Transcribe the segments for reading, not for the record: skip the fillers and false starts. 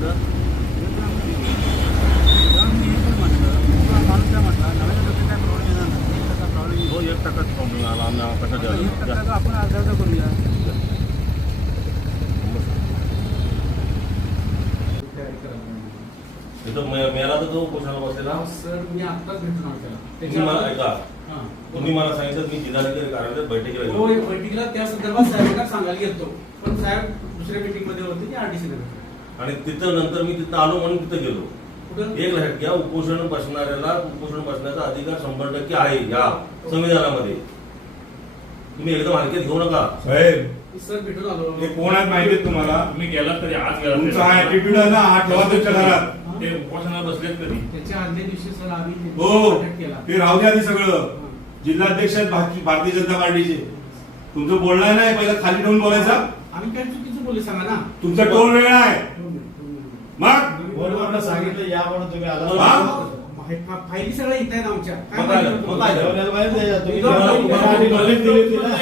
म्हटलं मी हे पण म्हटलं माणूस काय म्हटला 90% काय प्रॉब्लेम येणार नाही, 1% प्रॉब्लेम हो 1% प्रॉब्लेम आला आम्ही कशा द्यायला 1% आपण अर्धा करूया. तिथं मेला तर तो उपोषणाला बसलेला. सर मी आत्ताच भेटून आलो तुम्ही मला त्याला. ऐका, हां. तुम्ही मला सांगितलं मी जिल्हाधिकारी कार्यालयात बैठकीला हो गेलो. बैठकीला त्या संदर्भात साहेबांना सांगायला येतो, पण साहेब दुसऱ्या मीटिंग मध्ये होते की आरटीसी मध्ये. आणि तिथं नंतर मी तिथं आलो म्हणून तिथं गेलो. कुठं? एक लक्षात घ्या, उपोषण बसणाऱ्याला उपोषण बसण्याचा अधिकार 100% आहे या संविधानामध्ये. तुम्ही एकदम हलक्यात घेऊ नका. साहेब सर भेटून आलो. हे कोण आहेत माहिती आहे तुम्हाला? तुम्ही गेलात तरी आज गेला तुमचा हा ऍटिट्यूड आहे ना, हा ठेवा तुमच्या घरात. ते उपोषणाला बसलेत कधी त्याच्या आदल्या दिवशी सर आम्ही त्यांची हो contact केला. ते राहू द्या आधी सगळं. जिल्हाध्यक्ष आहेत भारतीय जनता पार्टीचे. तुमचं बोलणं नाही, पहिलं खाली ठेवून बोलायचा. आम्ही काय चुकीचं बोलले सांगा ना. तुमचा टोन वेगळा आहे. मग बरोबर सांगितलं या म्हणून तुम्ही आला. हा? फायली सगळ्या येत आहेत आमच्या. काय मग काय? माहिती मग काय? ठेवण्याला पाहिजे ना. तुम्ही तुम्हाला- आधी knowledge दिली होती ना.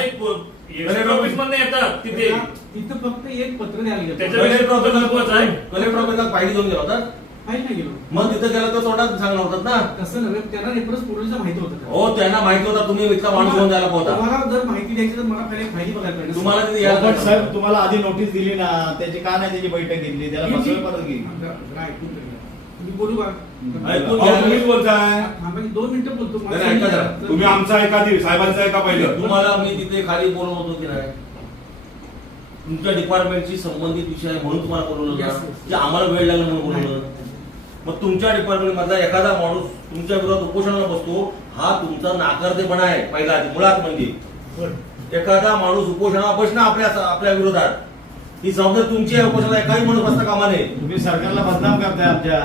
कलेक्टर ऑफिस मध्ये येतात तिथे तिथं फक्त एक पत्र द्यायला गेलं. त्याच्या- कलेक्टर ऑफिसला फाईल घेऊन गेला होता. फाईल नाही गेलो. मग तिथं गेला तर तोंडात सांगणार होतात ना. तसं नव्हे, त्यांना रेफरन्स पूर्वीचं माहिती होतं का? हो त्यांना माहिती होता तुम्ही इथला माणूस घेऊन जायला होता. तुम्हाला जर माहिती द्यायची तर मला पहिले फायली बघायला पाहिजे. तुम्हाला तिथे पण यायला साहेब तुम्हाला आधी नोटीस दिली ना, त्याची का नाही त्याची बैठक घेतली? त्याला बसवलं परत घे. जरा ऐकून तरी घ्या. तुम्ही बोलू का? ऐकून अहो, तुम्हीच बोलताय. थांबा की 2 मिनिटं बोलतो. मला नाही, ऐका जरा. सांगितलं. तुम्ही आमचं ऐका आधी, साहेबांचं ऐका पहिलं. तुम्हाला मी तिथे खाली बोलवत होतो की नाही, तुमच्या डिपार्टमेंटशी संबंधित विषय आहे म्हणून तुम्हाला बोलवलं Yes, ना, yes. की आम्हाला वेळ लागला म्हणून बोलवलं. मग तुमच्या डिपार्टमेंट मधला एखादा माणूस तुमच्या विरोधात उपोषणाला बसतो, हा तुमचा नाकर्तेपणा आहे पहिला आधी, मुळात म्हणजे एखादा माणूस उपोषणाला बसणं आपल्या विरोधात ही जबाबदारी तुमची आहे. उपोषणाला एकाही माणूस बसता कामा नये. तुम्ही सरकारला बदनाम करताय आमच्या.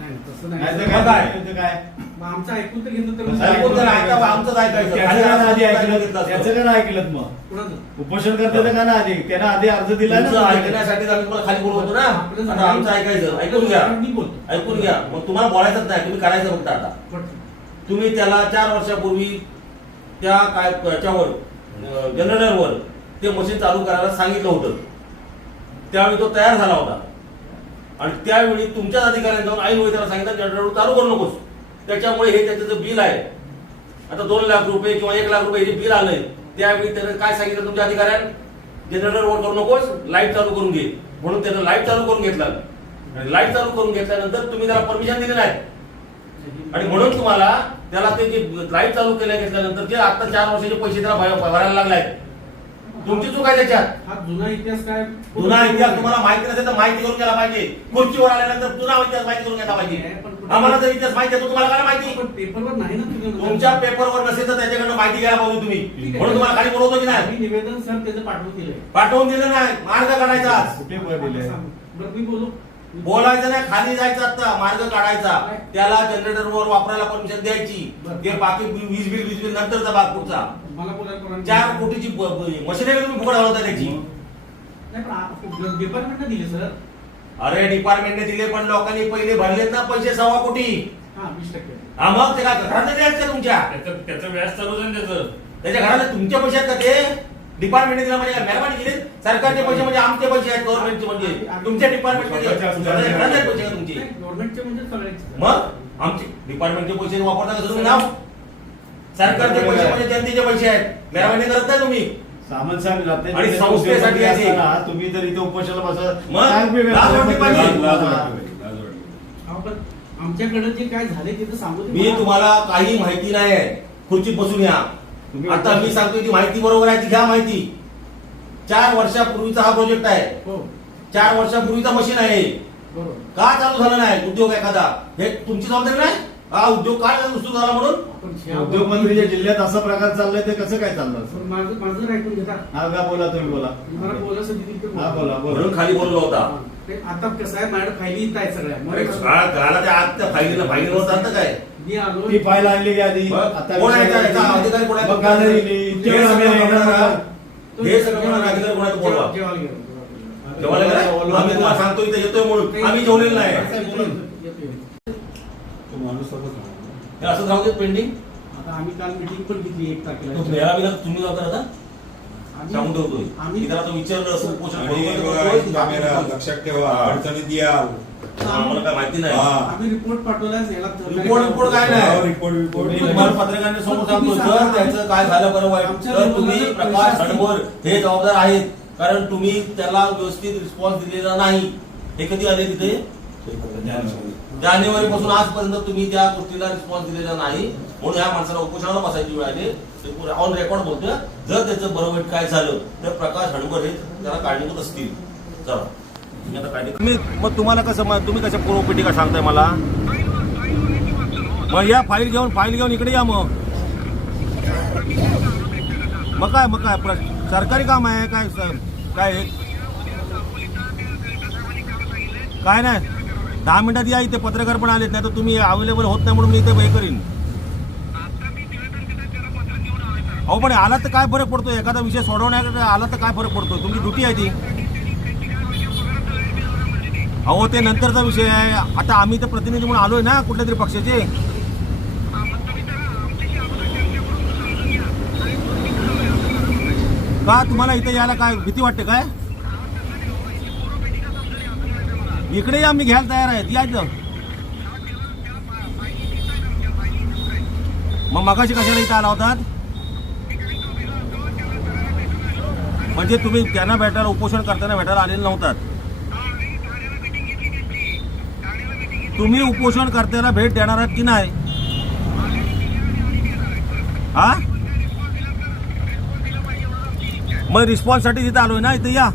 नाही, तसं नाही नाही. तर मग काय? काय? ते काय? मग आमचं ऐकून तर घेतलं तर ऐकून तर ऐका, आमचंच ऐकायचं. त्याचं का नाही आधी ऐकलं ऐकलं? घेतलं त्याचं असतं. का नाही ऐकलं मग? कुणाचं? उपोषण करते का ना आधी? त्यानं आधी अर्ज दिला तुमचं ना. ऐकण्यासाठी आम्ही तुम्हाला खाली बोलवतो ना. आपलं आता आमचं ऐकायचं. ऐकून घ्या, मी बोलतो. ऐकून घ्या. मग तुम्हाला बोलायचंच नाही, तुम्ही करायचं फक्त आता. पटकन. तुम्ही त्याला 4 वर्षापूर्वी त्या काय त्याच्यावर जनरेटरवर ते मशीन चालू करायला सांगितलं होतं. त्यावेळी तो तयार झाला होता आणि त्यावेळी तुमच्याच अधिकाऱ्यांनी जाऊन ऐनवेळी त्याला सांगितलं जनरेटर चालू करू नकोस. त्याच्यामुळे हे त्याचं जे बिल आहे आता 2 लाख रुपये किंवा 1 लाख रुपये हे जे बिल आलंय, त्यावेळी त्यानं काय सांगितलं तुमच्या अधिकाऱ्यानं, जनरेटर वर करू नकोस, लाईट चालू करून घे. म्हणून त्यानं लाईट चालू करून घेतला आणि लाईट चालू करून घेतल्यानंतर तुम्ही त्याला परमिशन दिली नाही आणि म्हणून तुम्हाला त्याला ते जे लाईट चालू घेतल्यानंतर जे आता 4 वर्षाचे पैसे त्याला भरायला लागले, तुमची चूक आहे त्याच्यात. हा जुना इतिहास काय? जुना इतिहास तुम्हाला माहिती नसेल तर माहिती करून घ्यायला पाहिजे. खुर्चीवर आल्यानंतर जुना इतिहास माहिती करून घ्यायला पाहिजे. आम्हाला जर इतिहास माहिती आहे तुम्हाला काय माहिती? पण पेपरवर नाही ना तुम्ही. तुमच्या पेपरवर नसेल तर त्याच्याकडनं माहिती घ्यायला पाहिजे तुम्ही. म्हणून तुम्हाला खाली बोलवतो की नाही? मी निवेदन सर त्याचं पाठवून दिलंय. पाठवून दिलं नाही, मार्ग काढायचा. कुठे वर दिले? बरं मी बोलू. बोलायचं नाही, खाली जायचं आता, मार्ग काढायचा. त्याला जनरेटरवर वापरायला परमिशन द्यायची. ते बाकी वीज बिल नंतरचा भाग पुढचा. मला बोलायला परवानगी 4 कोटीची मशिनरी तुम्ही फुकट घालवता त्याची. नाही पण डिपार्टमेंटने दिले सर. अरे डिपार्टमेंटने दिले पण लोकांनी पहिले भरलेत ना पैसे 1.25 कोटी. हा 20%. हा मग ते काय घरात द्यायचं का तुमच्या? त्याचं व्याज चालू आहे त्याचं. त्याच्या घराला तुमच्या पैसे आहेत का ते? डिपार्टमेंटने दिला म्हणजे काय मेहरबानी केली? सरकारचे पैसे म्हणजे आमचे पैसे आहेत, गव्हर्नमेंटचे म्हणजे तुमच्या डिपार्टमेंटमध्ये पैसे का तुमचे? गव्हर्नमेंटचे म्हणजे सगळ्यांचे. मग आमचे डिपार्टमेंटचे पैसे वापरता का तुम्ही नाव? सरकारचे पैसे म्हणजे जनतेचे पैसे आहेत, मेहरबानी करत नाही तुम्ही. सामंत साहेब जाते आणि संस्थेसाठी आहे ते. असताना तुम्ही जर इथे उपोषणाला बसा. मग काय बी- लाज वाटली पाहिजे. अहो, पण आमच्याकडे जे काय झाले ते तर सांगू दे मी मला. तुम्हाला काही माहिती नाही आहे, खुर्चीत बसून या. तुम्ही आता मी सांगतोय ती माहिती बरोबर आहे, ती घ्या माहिती. 4 वर्षापूर्वीचा हा प्रोजेक्ट आहे. हो 4 वर्षापूर्वीचा मशीन आहे. बरोबर. का चालू झाला नाही उद्योग एखादा? हे तुमची जबाबदारी नाही? हा उद्योग काय सुरू झाला म्हणून? आपण ह्या- उद्योग मंत्रीच्या जिल्ह्यात असा प्रकार चाललाय ते कसं काय चाललं? सर, माझं ऐकून घेता. हा का बोला तुम्ही बोला. मला बोला संधी दिली तर हा बोला बोला. म्हणून खाली बोललो होता. ते आता कसं आहे माझ्याकडे फायली येत आहे सगळ्या. अरे मग घराला त्या आत त्या फाईलीवर चालतं काय? मी आलो. ती फाईल आणली की आधी. बरं. आता कोण आहे विषय त्याचा अधिकारी कोण आहे? मग का नाही दिली? हे ते आम्ही सगळं येणार बघणार आहोत. का? हे सगळं बघणार अधिकारी कोण आहे तो बोलवा. जेवायला गेलो. जेवायला गेलाय? आम्ही तुम्हाला सांगतो इथे येतोय म्हणून. आम्ही जेवलेलो नाही. हे असं राहू देत पेंडिंग. आता आम्ही काल मीटिंग पण घेतली 1 तारखेला. तुम्ही जाता आता सांगून ठेवतोय. आम्ही- मी त्याला तो विचारलं असं उपोषण आणि बरोबर बघा, करतोय. कॅमेरा लक्षात ठेवा, अडचणीत याल आम्हाला काय माहिती नाही. हा. आम्ही रिपोर्ट पाठवलाय याला रिपोर्ट काय नाही. रिपोर्ट तुम्हाला पत्रकारांनी समोर सांगतो जर त्याचं काय झालं बरं वाईट तर तुम्ही प्रकाश हडमोर हे जबाबदार आहेत, कारण तुम्ही त्याला व्यवस्थित रिस्पॉन्स दिलेला नाही. हे कधी आले तिथे जानेवारी पासून आजपर्यंत तुम्ही त्या गोष्टीला रिस्पॉन्स दिलेला नाही, म्हणून या माणसाला उपोषणाला बसायची वेळ आली. ऑन रेकॉर्ड बोलतोय जर त्याचं बरं वाईट काय झालं तर प्रकाश हडमोर हे त्याला कारणीभूत असतील. चला तुम्ही आता काढली मग तुम्हाला कसं तुम्ही कसं पूर्वपेटी का सांगताय मला? मग या फाईल घेऊन इकडे या. मग काय सरकारी काम आहे काय काय काय नाही. 10 मिनिटात या, इथे पत्रकार पण आलेत, नाही तर तुम्ही अवेलेबल होत नाही म्हणून मी इथे हे करीन. अहो पण आला तर काय फरक पडतो? एखादा विषय सोडवण्याकडे आला तर काय फरक पडतो? तुमची ड्युटी आहे ती. अहो ते नंतरचा विषय आहे. आता आम्ही तर प्रतिनिधी म्हणून आलोय ना कुठल्या तरी पक्षाचे. का तुम्हाला इथे यायला काय भीती वाटते काय? इकडे या, मी घ्यायला तयार आहेत. यायचं मग मगाशी कशाला इथे आला होतात? म्हणजे तुम्ही त्यांना भेटायला उपोषण करताना भेटायला आलेले नव्हतात. तुम्ही उपोषण करताना भेट देणार आहात की नाही? हा मग रिस्पॉन्स साठी तिथे आलोय ना. इथे या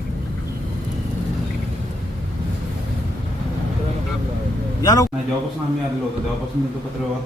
जेव्हापासून आम्ही आलेलो होतो तेव्हापासून तो पत्रव्यवहार